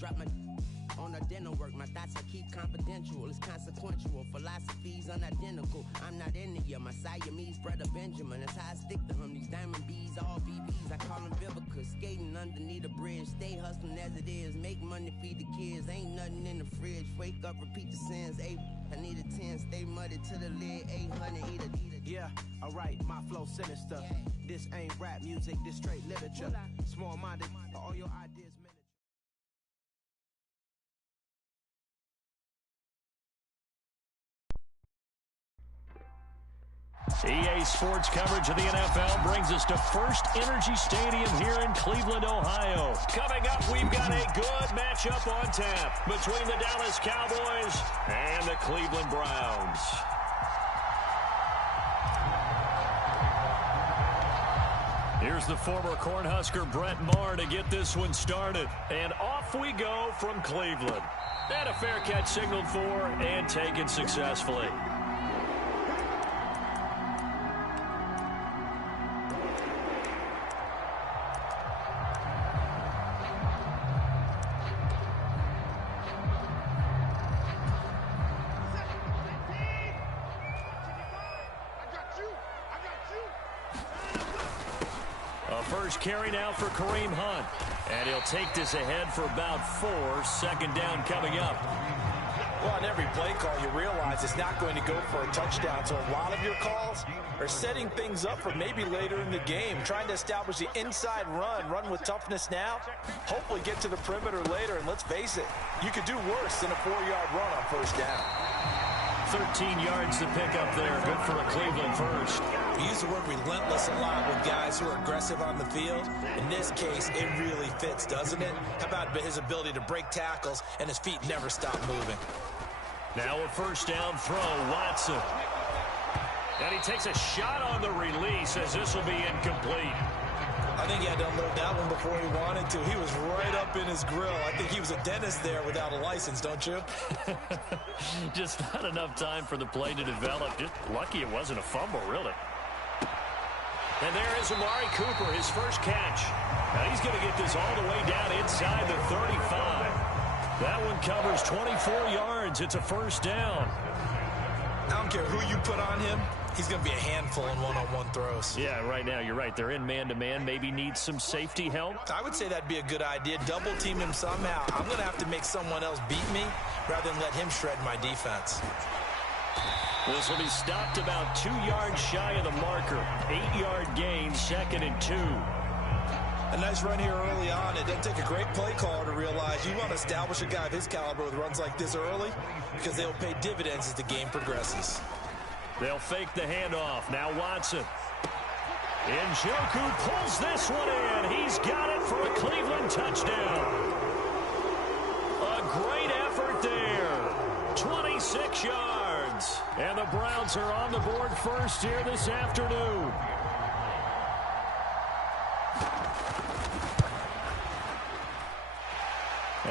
drop my on the dental work. My thoughts I keep confidential. It's consequential. Philosophies unidentical. I'm not India. My Siamese brother Benjamin. That's how I stick to him. These diamond bees, all BBs. I call them Vivica. Skating underneath a bridge. Stay hustling as it is. Make money, feed the kids. Ain't nothing in the fridge. Wake up, repeat the sins. I need a 10. Stay muddy to the lid. 800. Eat it. Yeah, alright. My flow sinister. Yeah. This ain't rap music. This straight literature. Small-minded. All your ideas. EA Sports coverage of the NFL brings us to First Energy Stadium here in Cleveland, Ohio. Coming up, we've got a good matchup on tap between the Dallas Cowboys and the Cleveland Browns. Here's the former Cornhusker Brett Maher to get this one started. And off we go from Cleveland. And a fair catch signaled for and taken successfully. Carry now for Kareem Hunt. And he'll take this ahead for about 4. Second down coming up. Well, on every play call, you realize it's not going to go for a touchdown. So a lot of your calls are setting things up for maybe later in the game, trying to establish the inside run with toughness now, hopefully get to the perimeter later. And let's face it, you could do worse than a 4-yard run on first down. 13 yards to pick up there. Good for a Cleveland first. We use the word relentless a lot with guys who are aggressive on the field. In this case, it really fits, doesn't it? How about his ability to break tackles and his feet never stop moving? Now a first down throw, Watson. And he takes a shot on the release as this will be incomplete. I think he had to unload that one before he wanted to. He was right up in his grill. I think he was a dentist there without a license, don't you? Just not enough time for the play to develop. Just lucky it wasn't a fumble, really. And there is Amari Cooper, his first catch. Now he's going to get this all the way down inside the 35. That one covers 24 yards. It's a first down. I don't care who you put on him. He's going to be a handful in one-on-one throws. Yeah, right now, you're right. They're in man-to-man. Maybe need some safety help. I would say that'd be a good idea. Double-team him somehow. I'm going to have to make someone else beat me rather than let him shred my defense. This will be stopped about 2 yards shy of the marker. 8-yard gain, 2nd and 2. A nice run here early on. It doesn't take a great play caller to realize you want to establish a guy of his caliber with runs like this early because they'll pay dividends as the game progresses. They'll fake the handoff. Now Watson. Njoku pulls this one in. He's got it for a Cleveland touchdown. A great effort there. 26 yards. And the Browns are on the board first here this afternoon.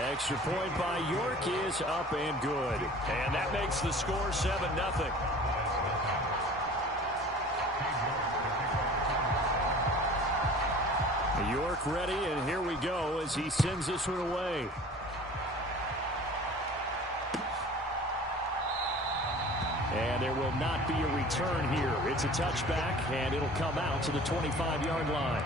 Extra point by York is up and good. And that makes the score 7-0. York ready, and here we go as he sends this one away. And there will not be a return here. It's a touchback, and it'll come out to the 25-yard line.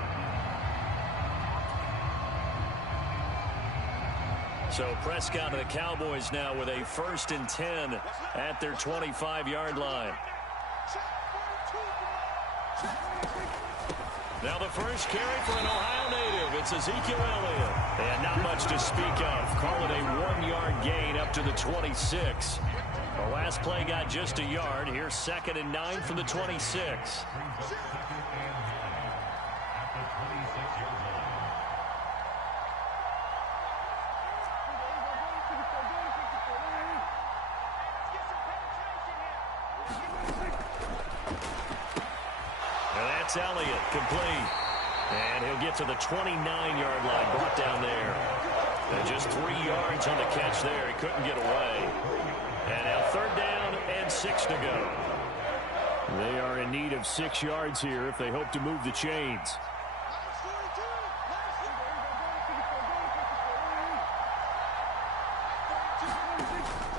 So Prescott and the Cowboys now with a 1st and 10 at their 25-yard line. Now the first carry for an Ohio native. It's Ezekiel Elliott. And not much to speak of. Call it a 1-yard gain up to the 26. The last play got just a yard. Here's 2nd and 9 from the 26. That's Elliott, complete. And he'll get to the 29-yard line, brought down there. And just 3 yards on the catch there. He couldn't get away. And now 3rd down and 6 to go. They are in need of 6 yards here if they hope to move the chains.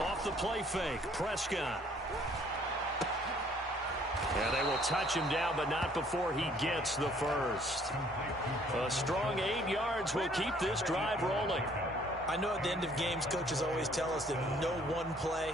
Off the play fake, Prescott. And they will touch him down, but not before he gets the first. A strong 8 yards will keep this drive rolling. I know at the end of games, coaches always tell us that no one play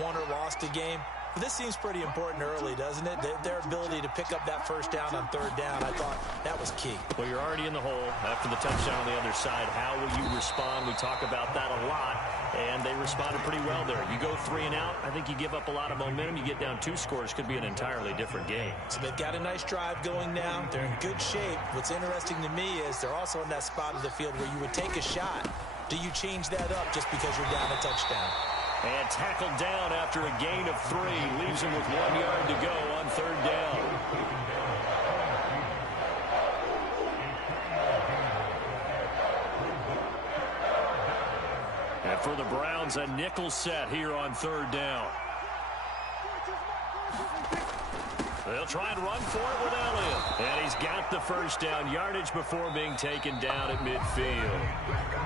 won or lost a game. But this seems pretty important early, doesn't it? Their ability to pick up that first down on third down, I thought that was key. Well, you're already in the hole after the touchdown on the other side. How will you respond? We talk about that a lot, and they responded pretty well there. You go 3 and out, I think you give up a lot of momentum. You get down 2 scores, could be an entirely different game. So they've got a nice drive going now. They're in good shape. What's interesting to me is they're also in that spot of the field where you would take a shot. Do you change that up just because you're down a touchdown? And tackled down after a gain of 3. Leaves him with 1 yard to go on third down. And for the Browns, a nickel set here on third down. They'll try and run for it with Elliott. And he's got the first down yardage before being taken down at midfield.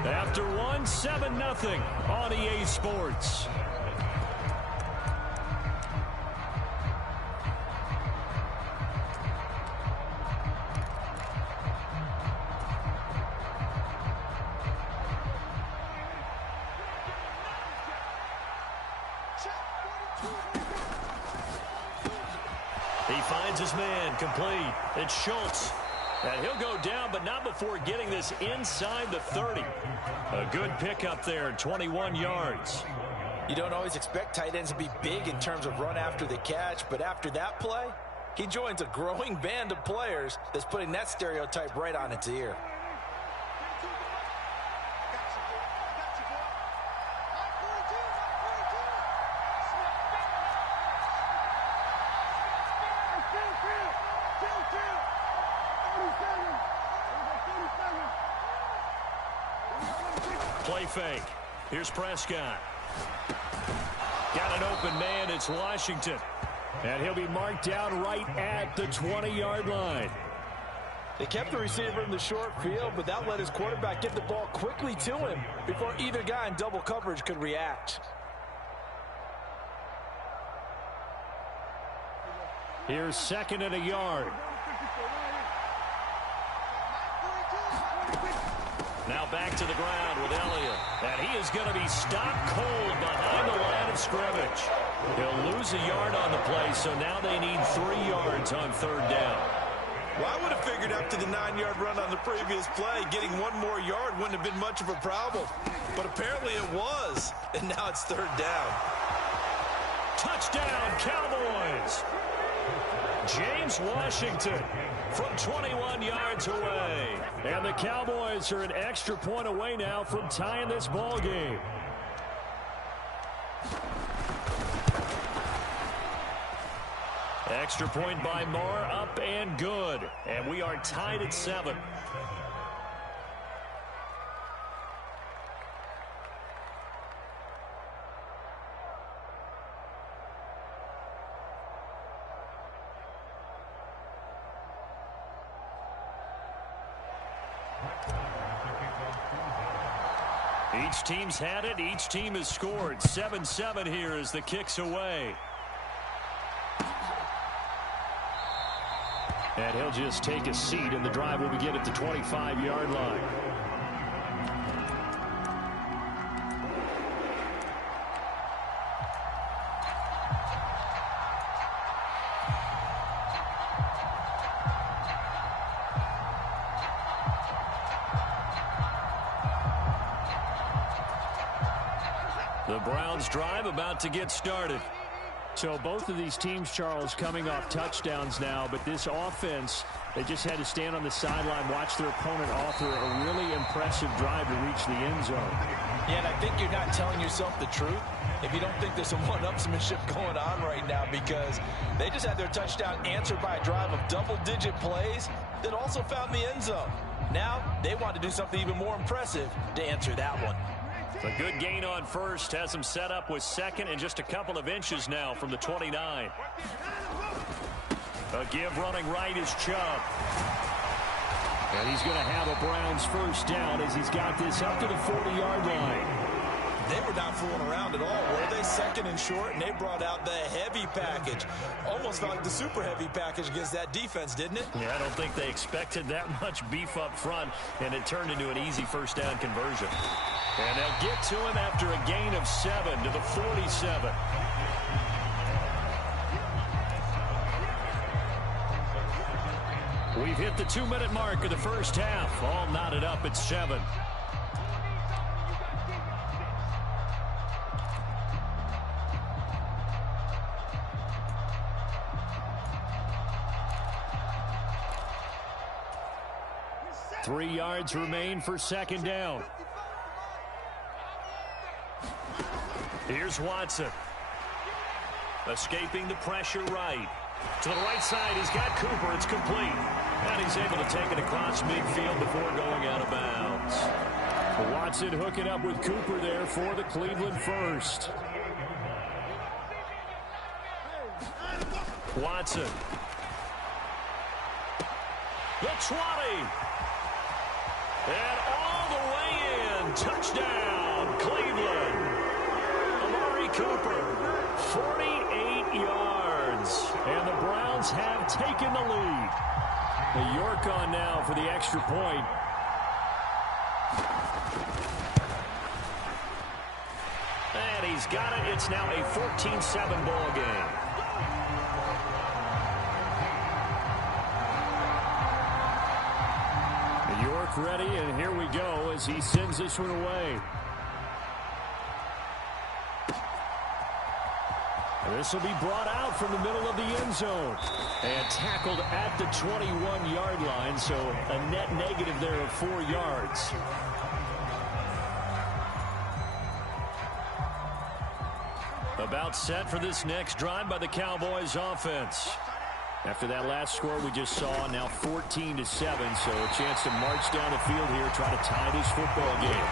After 1, 7-0 on EA Sports. He finds his man, complete. It's Schultz. And he'll go down, but not before getting this inside the 30. A good pickup there, 21 yards. You don't always expect tight ends to be big in terms of run after the catch, but after that play, he joins a growing band of players that's putting that stereotype right on its ear. Play fake. Here's Prescott. Got an open man. It's Washington. And he'll be marked down right at the 20-yard line. They kept the receiver in the short field, but that let his quarterback get the ball quickly to him before either guy in double coverage could react. Here's 2nd and a yard. Now back to the ground with Elliott. And he is going to be stopped cold behind the line of scrimmage. He'll lose a yard on the play, so now they need 3 yards on third down. Well, I would have figured after the 9-yard run on the previous play, getting 1 more yard wouldn't have been much of a problem. But apparently it was, and now it's third down. Touchdown, Cowboys! James Washington from 21 yards away. And the Cowboys are an extra point away now from tying this ball game. Extra point by Moore, up and good. And we are tied at 7. Each team's had it. Each team has scored. 7-7 here as the kick's away. And he'll just take a seat, and the drive will begin at the 25-yard line. The Browns drive about to get started. So both of these teams, Charles, coming off touchdowns now, but this offense, they just had to stand on the sideline, watch their opponent author a really impressive drive to reach the end zone. Yeah, and I think you're not telling yourself the truth if you don't think there's some one-upsmanship going on right now, because they just had their touchdown answered by a drive of double-digit plays that also found the end zone. Now they want to do something even more impressive to answer that one. A good gain on first has him set up with 2nd and just a couple of inches now from the 29. A give running right is Chubb. And he's going to have a Browns first down as he's got this up to the 40-yard line. They were not fooling around at all, were they? Second and short, and they brought out the heavy package. Almost felt like the super heavy package against that defense, didn't it? Yeah, I don't think they expected that much beef up front, and it turned into an easy first down conversion. And they'll get to him after a gain of 7 to the 47. We've hit the 2-minute mark of the first half. All knotted up at 7. Three yards remain for second down. Here's Watson. Escaping the pressure right. To the right side, he's got Cooper. It's complete. And he's able to take it across midfield before going out of bounds. Watson hooking up with Cooper there for the Cleveland first. Watson. The 20. And all the way in. Touchdown, Cleveland. Amari Cooper, 48 yards. And the Browns have taken the lead. The York on now for the extra point. And he's got it. It's now a 14-7 ball game. York ready, and here we go as he sends this one away. This will be brought out from the middle of the end zone and tackled at the 21-yard line, so a net negative there of 4 yards. About set for this next drive by the Cowboys offense. After that last score we just saw, now 14-7, so a chance to march down the field here, try to tie this football game.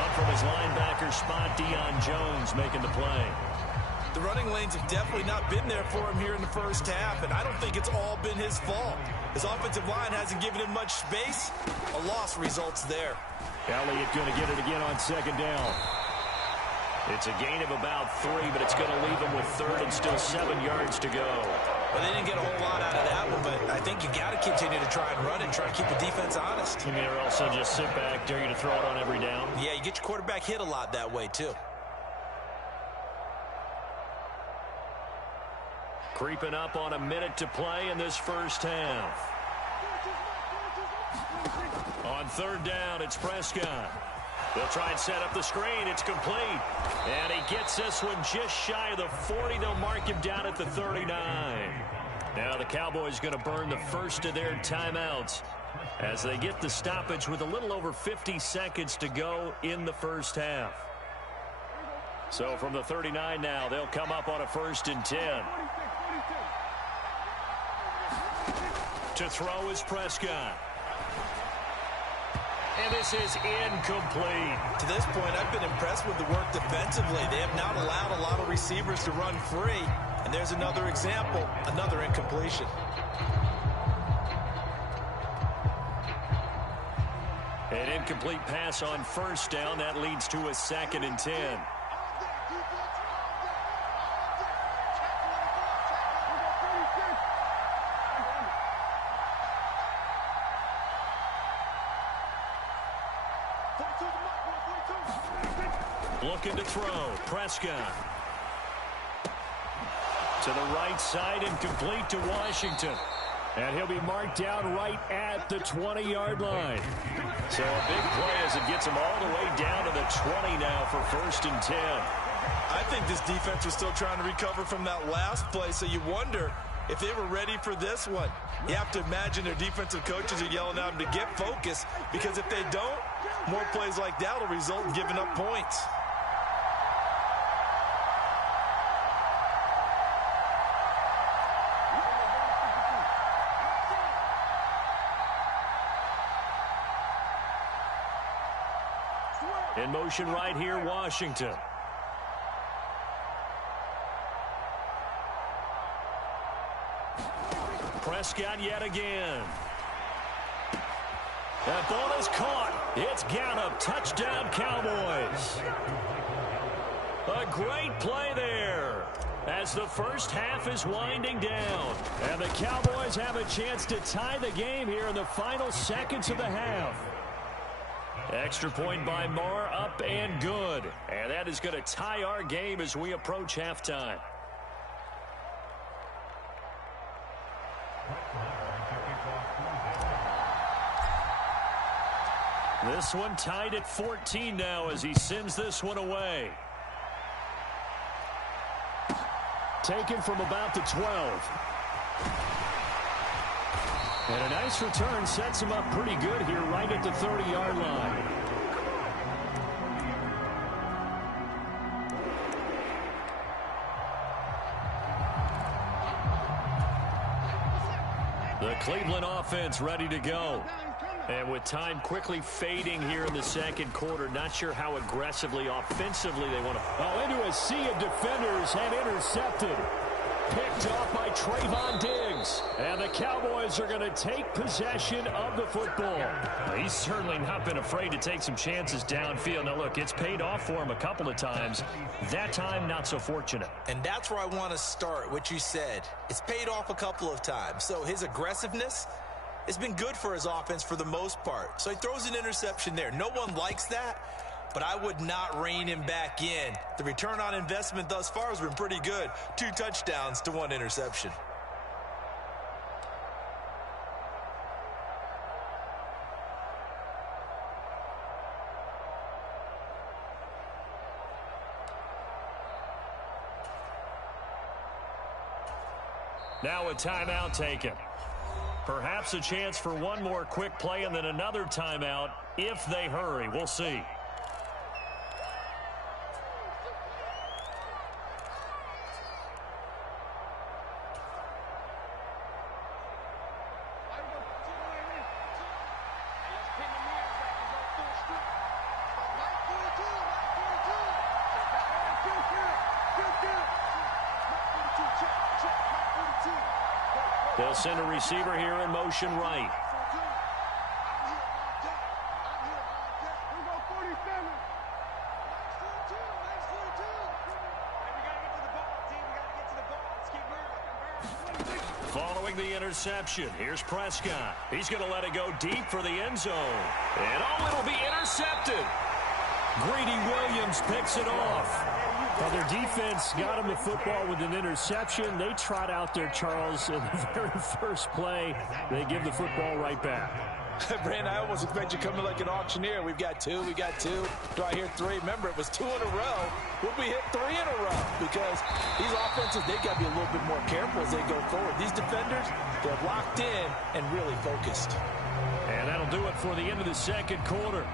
Up from his linebacker spot, Deion Jones making the play. The running lanes have definitely not been there for him here in the first half, and I don't think it's all been his fault. His offensive line hasn't given him much space. A loss results there. Elliott going to get it again on second down. It's a gain of about 3, but it's going to leave him with third and still 7 yards to go. Well, they didn't get a whole lot out of that one, but I think you got to continue to try and run it and try to keep the defense honest. You mean, or also just sit back, dare you to throw it on every down? Yeah, you get your quarterback hit a lot that way, too. Creeping up on a minute to play in this first half. On third down, it's Prescott. They'll try and set up the screen. It's complete. And he gets this one just shy of the 40. They'll mark him down at the 39. Now the Cowboys going to burn the first of their timeouts as they get the stoppage with a little over 50 seconds to go in the first half. So from the 39 now, they'll come up on a 1st and 10. To throw is Prescott. And this is incomplete. To this point, I've been impressed with the work defensively. They have not allowed a lot of receivers to run free. And there's another example, another incompletion. An incomplete pass on first down. That leads to a 2nd and 10. Looking to throw. Prescott. To the right side and complete to Washington. And he'll be marked down right at the 20-yard line. So a big play as it gets him all the way down to the 20 now for 1st and 10. I think this defense was still trying to recover from that last play, so you wonder if they were ready for this one. You have to imagine their defensive coaches are yelling at them to get focused, because if they don't, more plays like that will result in giving up points. In motion right here, Washington. Prescott yet again. That ball is caught. It's Gallup, touchdown Cowboys. A great play there as the first half is winding down. And the Cowboys have a chance to tie the game here in the final seconds of the half. Extra point by Marr, up and good. And that is going to tie our game as we approach halftime. This one tied at 14 now as he sends this one away. Taken from about the 12. And a nice return sets him up pretty good here right at the 30-yard line. The Cleveland offense ready to go. And with time quickly fading here in the second quarter, not sure how aggressively, offensively they want to. Oh, into a sea of defenders and intercepted. Picked off by Trayvon Diggs. And the Cowboys are going to take possession of the football. He's certainly not been afraid to take some chances downfield. Now, look, it's paid off for him a couple of times. That time, not so fortunate. And that's where I want to start, what you said. It's paid off a couple of times. So his aggressiveness, it's been good for his offense for the most part. So he throws an interception there. No one likes that, but I would not rein him back in. The return on investment thus far has been pretty good. 2 touchdowns to 1 interception. Now a timeout taken. Perhaps a chance for one more quick play and then another timeout if they hurry. We'll see. They'll send a receiver here in motion right. Following the interception, here's Prescott. He's going to let it go deep for the end zone. And oh, it'll be intercepted. Greedy Williams picks it off. Well, their defense got him the football with an interception. They trot out there, Charles, in the very first play. They give the football right back. Brandon, I almost expect you coming like an auctioneer. We've got 2, we got 2. Do I hear 3? Remember, it was 2 in a row. We'll be hit 3 in a row because these offenses, they got to be a little bit more careful as they go forward. These defenders, they're locked in and really focused. And that'll do it for the end of the second quarter.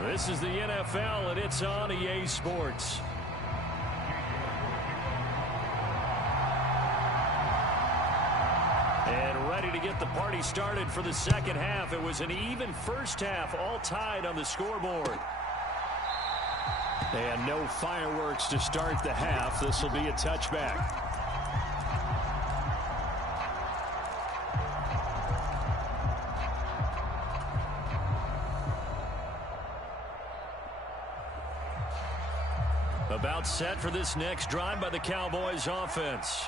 This is the NFL, and it's on EA Sports. And ready to get the party started for the second half. It was an even first half, all tied on the scoreboard. And no fireworks to start the half. This will be a touchback. About set for this next drive by the Cowboys offense.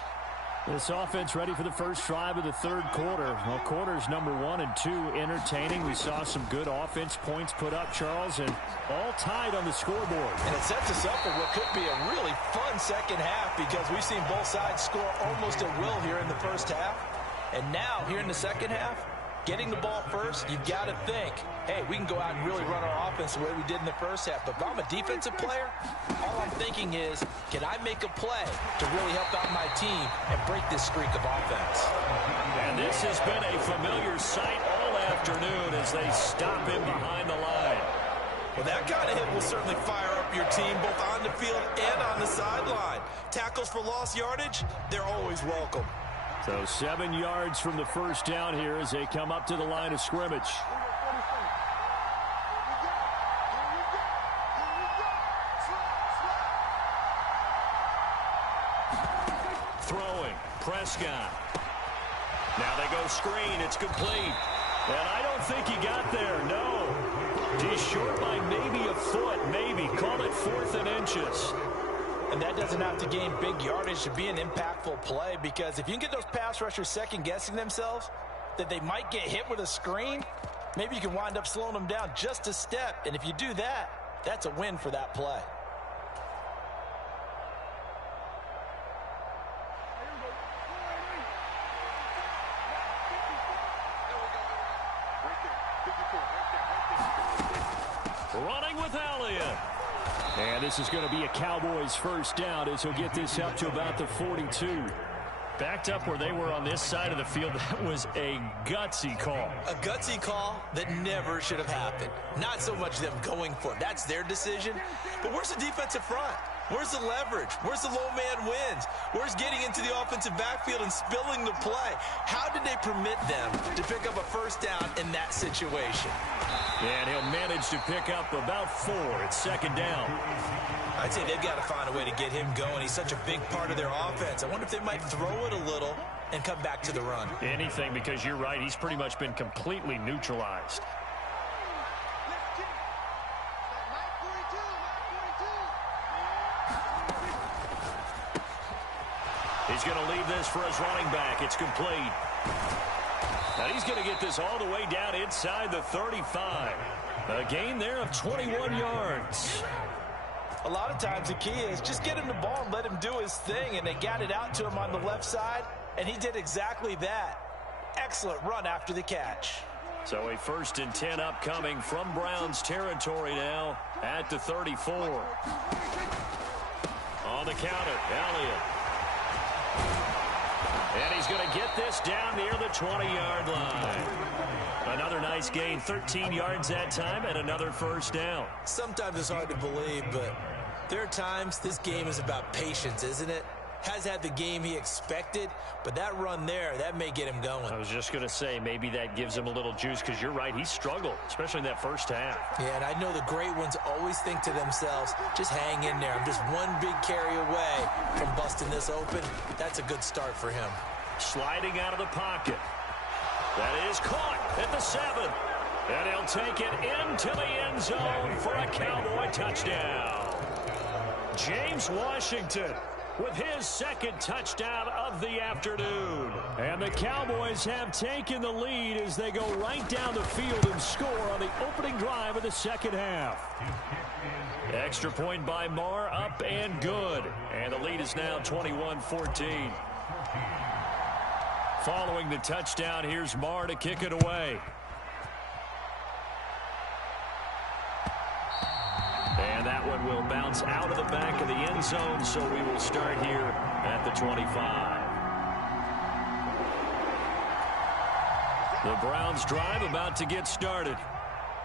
This offense ready for the first drive of the third quarter. Well, quarters number 1 and 2 entertaining. We saw some good offense points put up, Charles, and all tied on the scoreboard. And it sets us up for what could be a really fun second half because we've seen both sides score almost at will here in the first half. And now, here in the second half, getting the ball first, you've got to think, hey, we can go out and really run our offense the way we did in the first half. But if I'm a defensive player, all I'm thinking is, can I make a play to really help out my team and break this streak of offense? And this has been a familiar sight all afternoon as they stop him behind the line. Well, that kind of hit will certainly fire up your team both on the field and on the sideline. Tackles for lost yardage, they're always welcome. So 7 yards from the first down here as they come up to the line of scrimmage. Throwing, Prescott. Now they go screen, it's complete. And I don't think he got there, no. He's short by maybe a foot, maybe. Call it 4th and inches. And that doesn't have to gain big yardage to be an impactful play, because if you can get those pass rushers second-guessing themselves that they might get hit with a screen, maybe you can wind up slowing them down just a step. And if you do that, that's a win for that play. Running with Elliott. And this is going to be a Cowboys first down as he'll get this up to about the 42. Backed up where they were on this side of the field. That was a gutsy call. A gutsy call that never should have happened. Not so much them going for it. That's their decision. But where's the defensive front? Where's the leverage? Where's the low man wins? Where's getting into the offensive backfield and spilling the play? How did they permit them to pick up a first down in that situation? And he'll manage to pick up about 4. It's 2nd down. I'd say they've got to find a way to get him going. He's such a big part of their offense. I wonder if they might throw it a little and come back to the run. Anything, because you're right. He's pretty much been completely neutralized. He's going to leave this for his running back. It's complete. Now he's going to get this all the way down inside the 35. A gain there of 21 yards. A lot of times the key is just get him the ball and let him do his thing, and they got it out to him on the left side, and he did exactly that. Excellent run after the catch. So a 1st and 10 upcoming from Browns territory now at the 34. On the counter, Elliott. And he's going to get this down near the 20-yard line. Another nice gain, 13 yards that time, and another first down. Sometimes it's hard to believe, but there are times this game is about patience, isn't it? Has had the game he expected, but that run there, that may get him going. I was just going to say, maybe that gives him a little juice, because you're right, he struggled, especially in that first half. Yeah, and I know the great ones always think to themselves, just hang in there. I'm just one big carry away from busting this open. That's a good start for him. Sliding out of the pocket. That is caught at the 7. And he'll take it into the end zone for a Cowboy touchdown. James Washington with his 2nd touchdown of the afternoon. And the Cowboys have taken the lead as they go right down the field and score on the opening drive of the 2nd half. Extra point by Marr, up and good. And the lead is now 21-14. Following the touchdown, here's Marr to kick it away. And that one will bounce out of the back of the end zone, so we will start here at the 25. The Browns drive about to get started.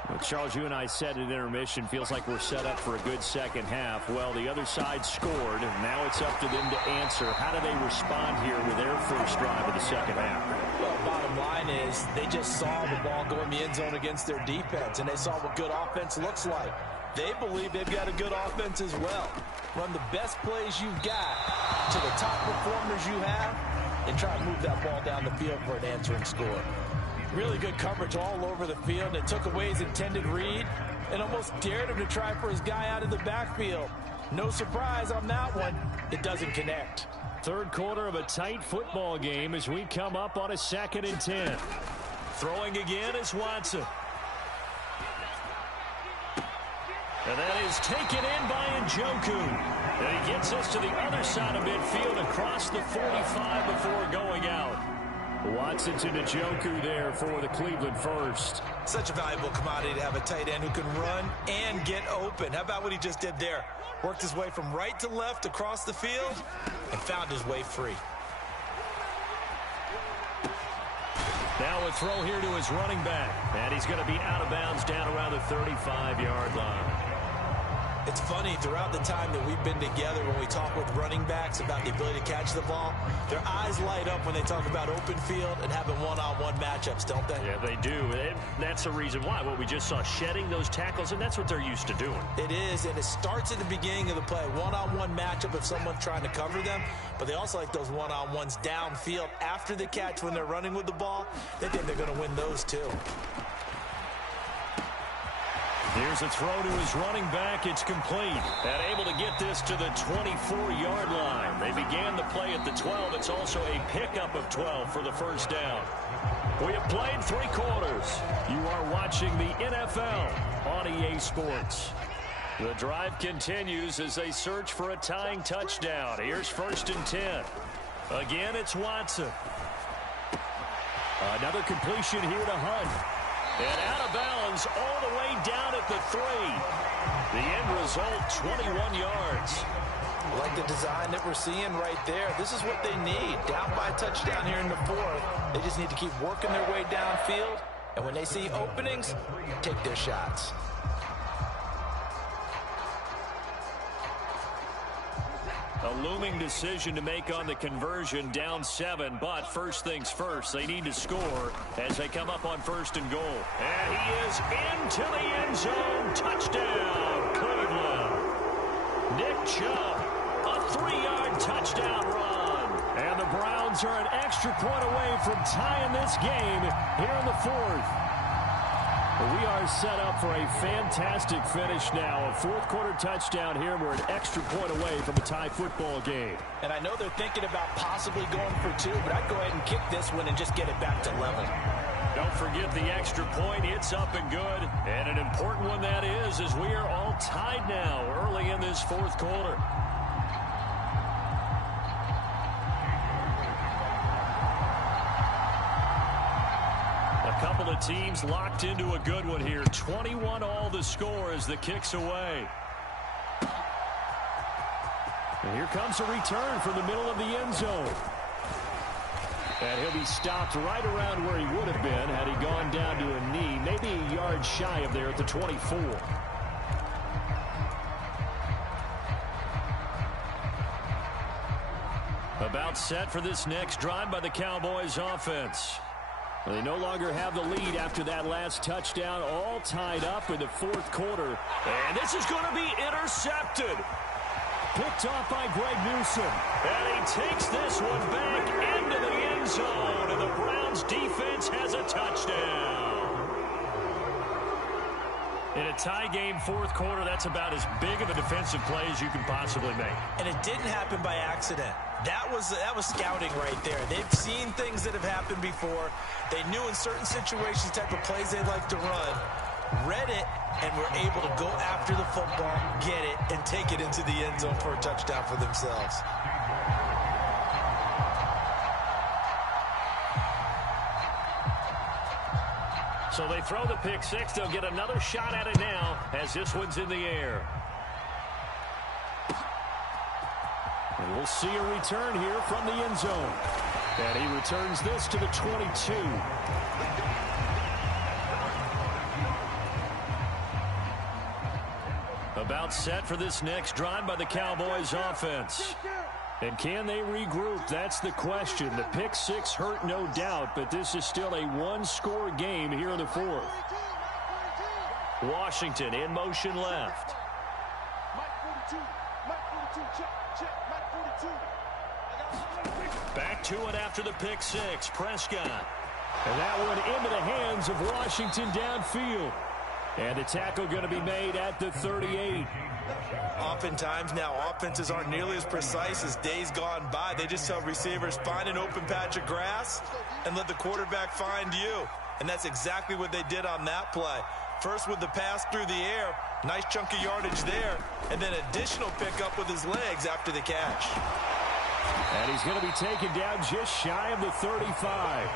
Well, Charles, you and I said at intermission, feels like we're set up for a good second half. Well, the other side scored, and now it's up to them to answer. How do they respond here with their first drive of the second half? Well, bottom line is they just saw the ball go in the end zone against their defense, and they saw what good offense looks like. They believe they've got a good offense as well. Run the best plays you've got to the top performers you have, and try to move that ball down the field for an answering score. Really good coverage all over the field, and it took away his intended read and almost dared him to try for his guy out of the backfield. No surprise on that one. It doesn't connect. Third quarter of a tight football game as we come up on a 2nd and 10. Throwing again is Watson. And that is taken in by Njoku. And he gets us to the other side of midfield across the 45 before going out. Watson to Njoku there for the Cleveland first. Such a valuable commodity to have a tight end who can run and get open. How about what he just did there? Worked his way from right to left across the field and found his way free. Now a throw here to his running back. And he's going to be out of bounds down around the 35-yard line. It's funny, throughout the time that we've been together, when we talk with running backs about the ability to catch the ball, their eyes light up when they talk about open field and having one-on-one matchups, don't they? Yeah, they do. And that's the reason why. What we just saw, shedding those tackles, and that's what they're used to doing. It is, and it starts at the beginning of the play. One-on-one matchup if someone's trying to cover them, but they also like those one-on-ones downfield after the catch when they're running with the ball. They think they're going to win those too. Here's a throw to his running back. It's complete. And able to get this to the 24-yard line. They began the play at the 12. It's also a pickup of 12 for the first down. We have played 3 quarters. You are watching the NFL on EA Sports. The drive continues as they search for a tying touchdown. Here's 1st and 10. Again, it's Watson. Another completion here to Hunt. And out of bounds all the way down at the 3. The end result, 21 yards. I like the design that we're seeing right there. This is what they need. Down by a touchdown here in the 4th. They just need to keep working their way downfield. And when they see openings, take their shots. A looming decision to make on the conversion, down 7, but first things first, they need to score as they come up on 1st and goal. And he is into the end zone. Touchdown, Cleveland. Nick Chubb, a 3-yard touchdown run. And the Browns are an extra point away from tying this game here in the 4th. We are set up for a fantastic finish now. A 4th-quarter touchdown here. We're an extra point away from a tie football game. And I know they're thinking about possibly going for 2, but I'd go ahead and kick this one and just get it back to level. Don't forget the extra point. It's up and good. And an important one that is, as we are all tied now early in this 4th quarter. Couple of teams locked into a good one here. 21-all the score as the kick's away. And here comes a return from the middle of the end zone. And he'll be stopped right around where he would have been had he gone down to a knee, maybe a yard shy of there at the 24. About set for this next drive by the Cowboys offense. They no longer have the lead after that last touchdown, all tied up in the 4th quarter. And this is going to be intercepted. Picked off by Greg Newsome. And he takes this one back into the end zone. And the Browns defense has a touchdown. In a tie game, 4th quarter, that's about as big of a defensive play as you can possibly make. And it didn't happen by accident. That was scouting right there. They've seen things that have happened before. They knew in certain situations the type of plays they'd like to run, read it, and were able to go after the football, get it, and take it into the end zone for a touchdown for themselves. So they throw the pick 6. They'll get another shot at it now as this one's in the air. And we'll see a return here from the end zone. And he returns this to the 22. About set for this next drive by the Cowboys offense. And can they regroup? That's the question. The pick 6 hurt, no doubt, but this is still a 1-score game here in the 4th. Washington in motion left. Back to it after the pick 6. Prescott. And that one into the hands of Washington downfield. And the tackle going to be made at the 38. Oftentimes now, offenses aren't nearly as precise as days gone by. They just tell receivers, find an open patch of grass and let the quarterback find you. And that's exactly what they did on that play. First with the pass through the air, nice chunk of yardage there, and then additional pickup with his legs after the catch. And he's going to be taken down just shy of the 35.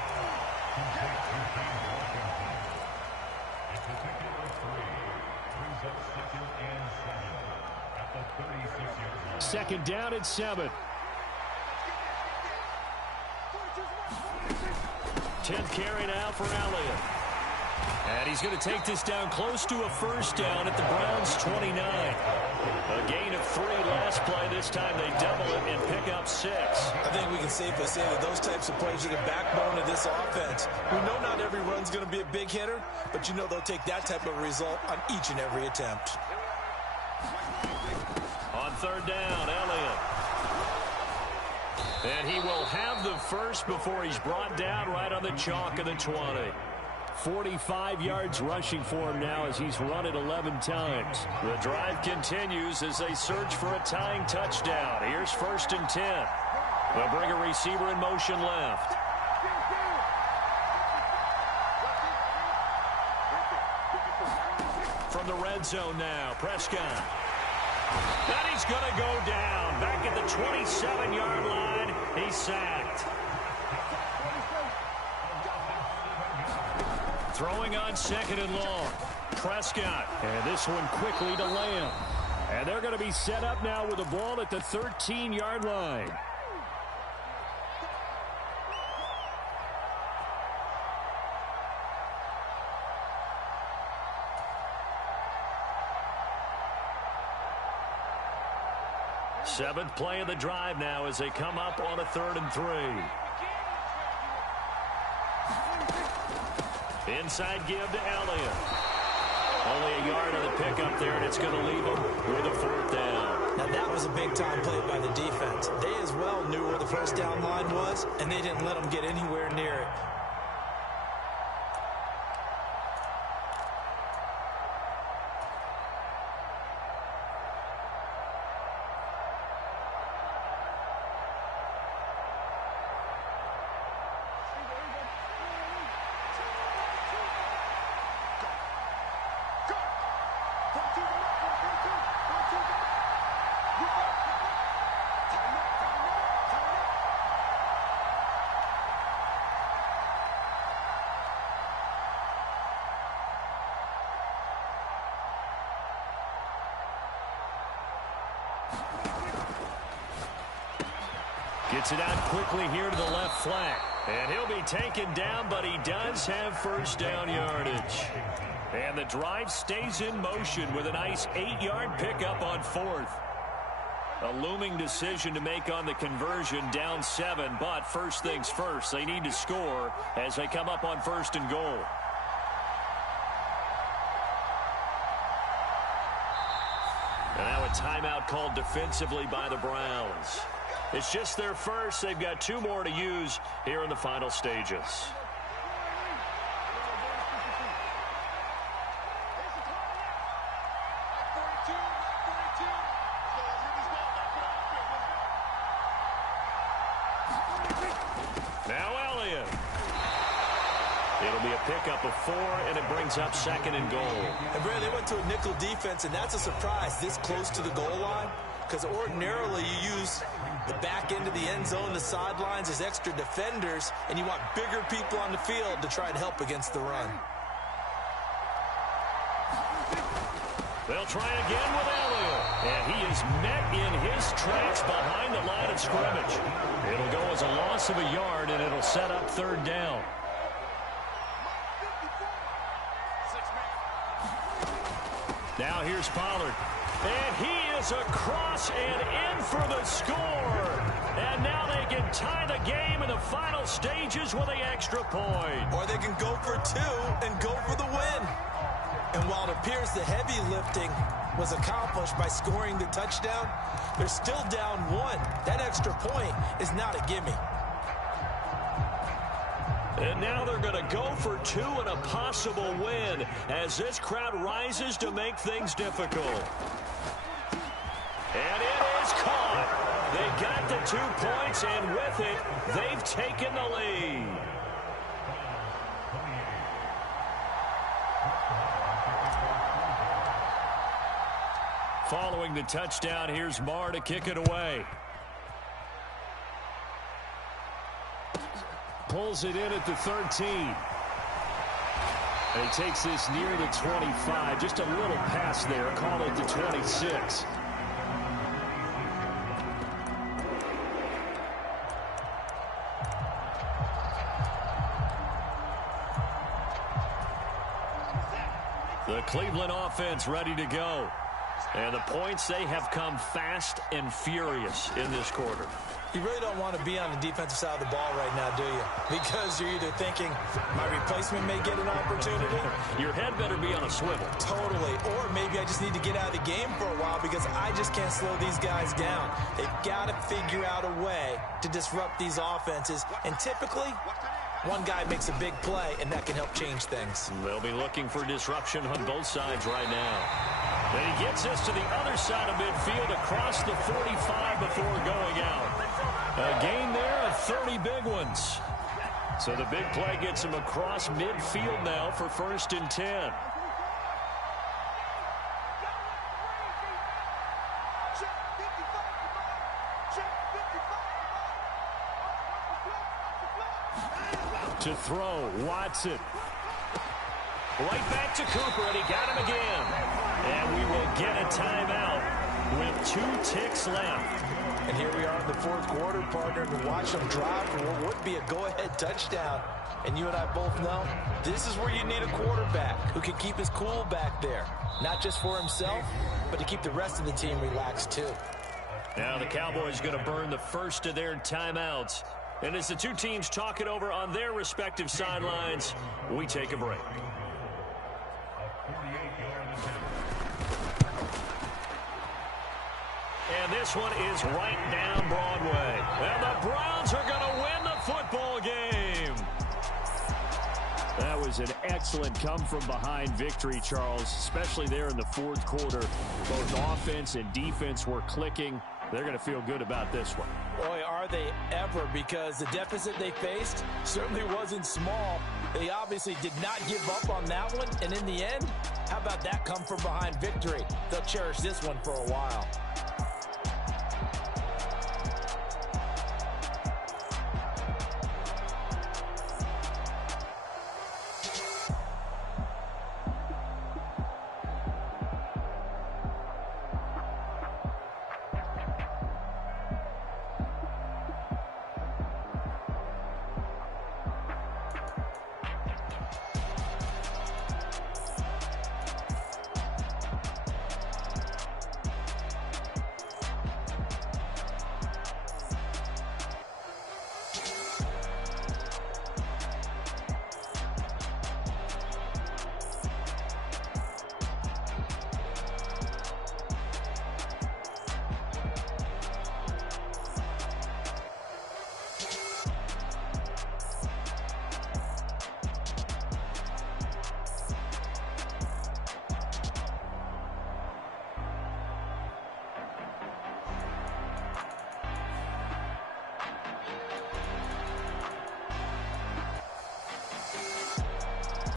Second down at 7. 10th carry now for Elliott. And he's going to take this down close to a first down at the Browns' 29. A gain of 3 last play. This time they double it and pick up 6. I think we can safely say that those types of plays are the backbone of this offense. We know not every run's going to be a big hitter, but you know they'll take that type of result on each and every attempt. On 3rd down, Elliott. And he will have the first before he's brought down right on the chalk of the 20. 45 yards rushing for him now as he's run it 11 times. The drive continues as they search for a tying touchdown. Here's 1st and 10. They'll bring a receiver in motion left. From the red zone now, Prescott. And he's going to go down. Back at the 27-yard line, he's sacked. Throwing on 2nd and long. Prescott. And this one quickly to Lamb. And they're going to be set up now with the ball at the 13-yard line. Seventh play of the drive now as they come up on a 3rd and 3. Inside give to Elliott. Only a yard on the pickup there, and it's going to leave him with a 4th down. Now that was a big-time play by the defense. They as well knew where the 1st down line was, and they didn't let them get anywhere near it. Gets it out quickly here to the left flank. And he'll be taken down, but he does have 1st down yardage. And the drive stays in motion with a nice 8-yard pickup on 4th. A looming decision to make on the conversion, down 7. But first things first, they need to score as they come up on 1st and goal. And now a timeout called defensively by the Browns. It's just their first. They've got 2 more to use here in the final stages. Now Elliott. It'll be a pickup of 4, and it brings up 2nd and goal. And Brad, they went to a nickel defense, and that's a surprise this close to the goal line. Because ordinarily you use the back end of the end zone, the sidelines as extra defenders, and you want bigger people on the field to try and help against the run. They'll try again with Elliott. And he is met in his tracks behind the line of scrimmage. It'll go as a loss of a yard, and it'll set up 3rd down. Now here's Pollard. And he is across and in for the score. And now they can tie the game in the final stages with the extra point. Or they can go for 2 and go for the win. And while it appears the heavy lifting was accomplished by scoring the touchdown, they're still down 1. That extra point is not a gimme. And now they're going to go for 2 and a possible win as this crowd rises to make things difficult. And it is caught. They got the 2 points, and with it, they've taken the lead. Following the touchdown, here's Marr to kick it away. Pulls it in at the 13. And he takes this near the 25. Just a little pass there. Call it the 26. The Cleveland offense ready to go. And the points, they have come fast and furious in this quarter. You really don't want to be on the defensive side of the ball right now, do you? Because you're either thinking, my replacement may get an opportunity. Your head better be on a swivel. Totally. Or maybe I just need to get out of the game for a while because I just can't slow these guys down. They've got to figure out a way to disrupt these offenses. And typically, One guy makes a big play, and that can help change things. They'll be looking for disruption on both sides right now. And he gets this to the other side of midfield across the 45 before going out. A gain there of 30 big ones. So the big play gets him across midfield now for 1st and 10. To throw, Watson. Right back to Cooper, and he got him again. And we will get a timeout with 2 ticks left. And here we are in the 4th quarter, partner, to watch them drive for what would be a go-ahead touchdown. And you and I both know this is where you need a quarterback who can keep his cool back there. Not just for himself, but to keep the rest of the team relaxed too. Now the Cowboys going to burn the first of their timeouts. And as the two teams talk it over on their respective sidelines, we take a break. And this one is right down Broadway. And the Browns are going to win the football game. That was an excellent come-from-behind victory, Charles, especially there in the 4th quarter. Both offense and defense were clicking. They're going to feel good about this one. Boy, are they ever, because the deficit they faced certainly wasn't small. They obviously did not give up on that one, and in the end, how about that come-from-behind victory? They'll cherish this one for a while.